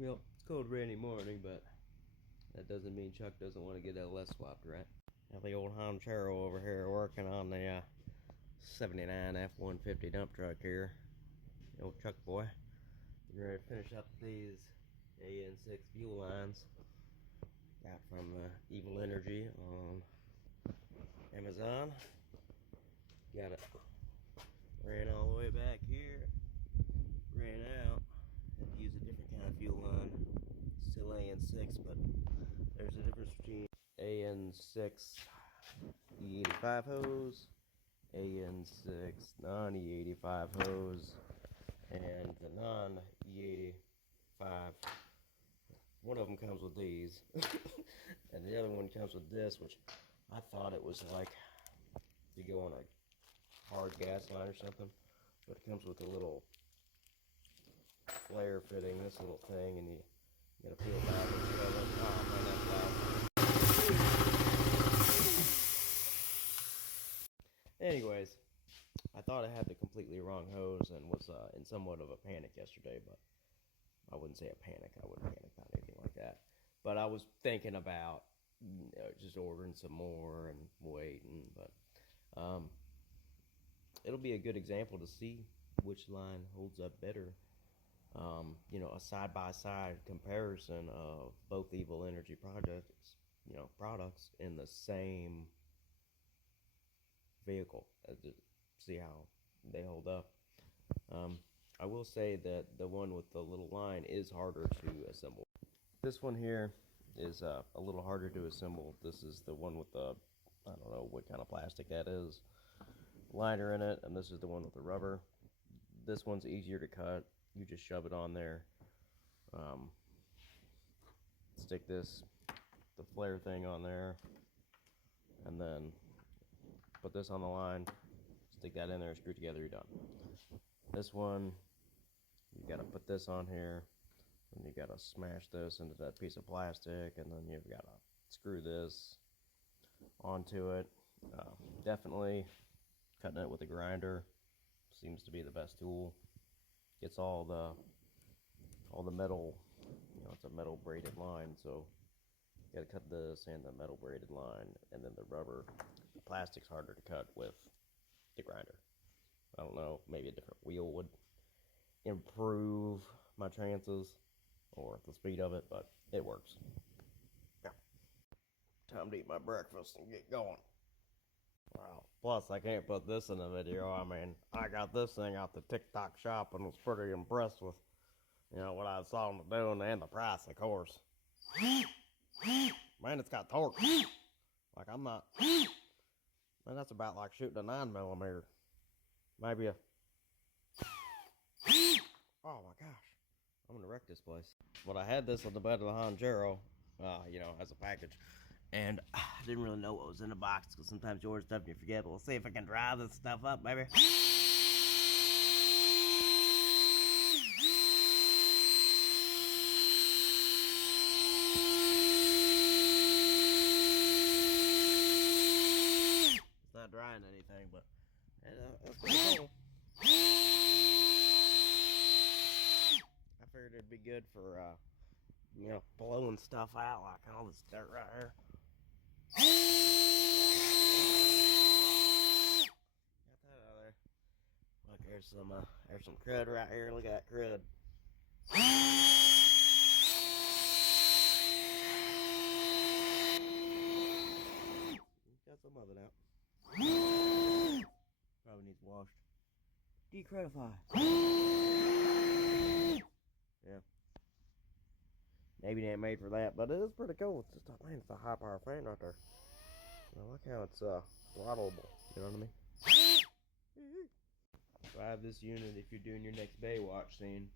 Well, it's cold rainy morning, but that doesn't mean Chuck doesn't want to get LS swapped, right? Now the old Honchero over here working on the 79 F-150 dump truck here. The old Chuck boy. Getting ready to finish up these AN6 fuel lines. Got from Evil Energy on Amazon. Got it. Ran all the way back here. Ran out. Had to use a different kind of fuel line. Still AN6, but there's a difference between AN6 E85 hose, AN6 non-E85 hose, and the non-E85. One of them comes with these, and the other one comes with this, which I thought it was like you go on a hard gas line or something, but it comes with a little flare fitting, this little thing, and you gotta peel it back and shove it. Oh man, that's loud. Anyways, I thought I had the completely wrong hose and was in somewhat of a panic yesterday, but I wouldn't say a panic. I wouldn't panic about anything like that. But I was thinking about just ordering some more and waiting, but it'll be a good example to see which line holds up better. A side-by-side comparison of both Evil Energy products in the same vehicle, to see how they hold up. I will say that the one with the little line is harder to assemble. This one here is a little harder to assemble. This is the one with the, I don't know what kind of plastic that is, liner in it, and this is the one with the rubber. This one's easier to cut. You just shove it on there, stick the flare thing on there, and then put this on the line, stick that in there, screw it together, you're done. This one, you gotta put this on here, and you gotta smash this into that piece of plastic, and then you've gotta screw this onto it. Definitely cutting it with a grinder seems to be the best tool. Gets all the metal, it's a metal braided line, so you gotta cut this and the metal braided line, and then the rubber. The plastic's harder to cut with the grinder. I don't know, maybe a different wheel would improve my chances or the speed of it, but it works. Yeah. Time to eat my breakfast and get going. Wow. Plus, I can't put this in the video. I mean, I got this thing out the TikTok shop and was pretty impressed with, what I saw them doing and the price, of course. Man, it's got torque. Like, I'm not... Man, that's about like shooting a 9mm. Maybe a... Oh my gosh. I'm gonna wreck this place. But I had this on the bed of the Honchero, as a package. And I didn't really know what was in the box, because sometimes you order stuff and you forget. But we'll see if I can drive this stuff up, baby. It's not drying anything, but that's pretty cool. I figured it'd be good for, blowing stuff out, like all this dirt right here. Got that out of there. Look, there's some crud right here. Look at that crud. Got some of it out. Probably needs washed. Decrudify. Yeah. Maybe it ain't made for that, but it is pretty cool. It's just it's a high power fan right there. I like how it's throttleable. You know what I mean? Drive this unit if you're doing your next Baywatch scene.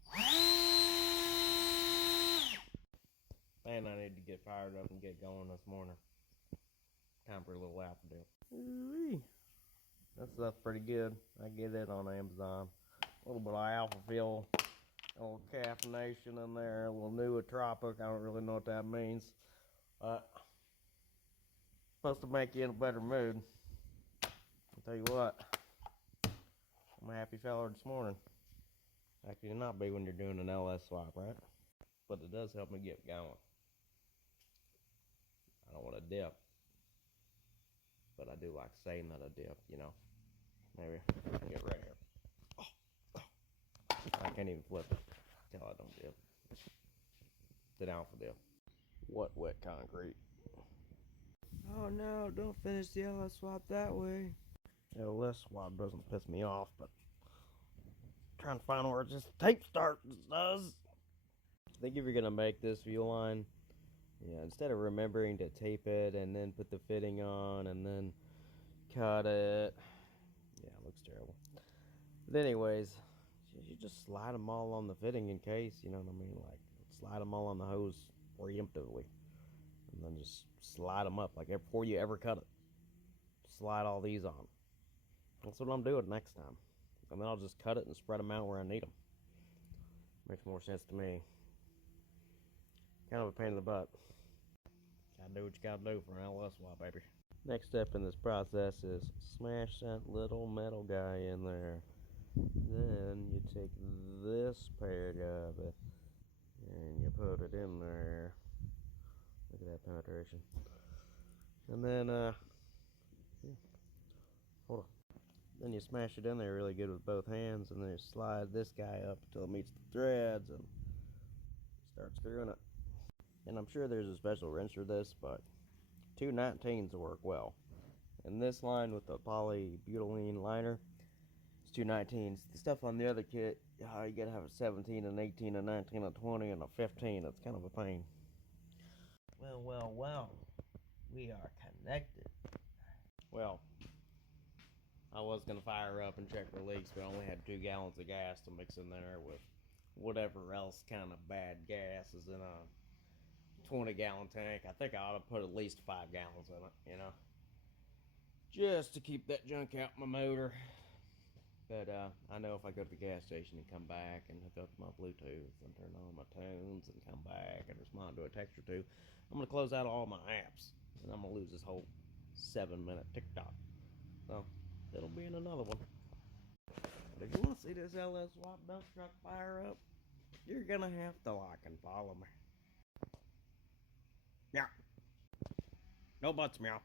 Man, I need to get fired up and get going this morning. Time for a little alpha deal. That stuff's pretty good. I get it on Amazon. A little bit of alpha fuel, a little caffeination in there, a little nootropic. I don't really know what that means. Supposed to make you in a better mood. I'll tell you what, I'm a happy fella this morning. Actually, not be when you're doing an LS swap, right? But it does help me get going. I don't want to dip, but I do like saying that I dip, you know. Maybe I can get right here. I can't even flip it until I don't dip. Sit down for dip. What wet concrete? Oh no, don't finish the LS swap that way. LS swap doesn't piss me off, but I'm trying to find where just tape starts does. I think if you're gonna make this view line, yeah, instead of remembering to tape it and then put the fitting on and then cut it, yeah, it looks terrible. But anyways, you just slide them all on the fitting in case, you know what I mean? Like, slide them all on the hose preemptively. And then just slide them up, like before you ever cut it. Slide all these on. That's what I'm doing next time. And then I'll just cut it and spread them out where I need them. Makes more sense to me. Kind of a pain in the butt. Gotta do what you gotta do for an LS swap, baby. Next step in this process is smash that little metal guy in there. Then you take this peg of it and you put it in there. Look at that penetration. And then, hold on. Then you smash it in there really good with both hands, and then you slide this guy up until it meets the threads and start screwing it. And I'm sure there's a special wrench for this, but 219s work well. And this line with the polybutylene liner, it's 219s. The stuff on the other kit, you gotta have a 17, an 18, a 19, a 20, and a 15. It's kind of a pain. Well. We are connected. Well, I was going to fire up and check for leaks, but I only had 2 gallons of gas to mix in there with whatever else kind of bad gas is in a 20-gallon tank. I think I ought to put at least 5 gallons in it, you know, just to keep that junk out my motor. But I know if I go to the gas station and come back and hook up my Bluetooth and turn on my tunes and come back and respond to a text or two, I'm going to close out all my apps, and I'm going to lose this whole 7-minute TikTok. So it'll be in another one. But if you want to see this LS swap dump truck fire up, you're going to have to like and follow me. Meow. No butts, meow.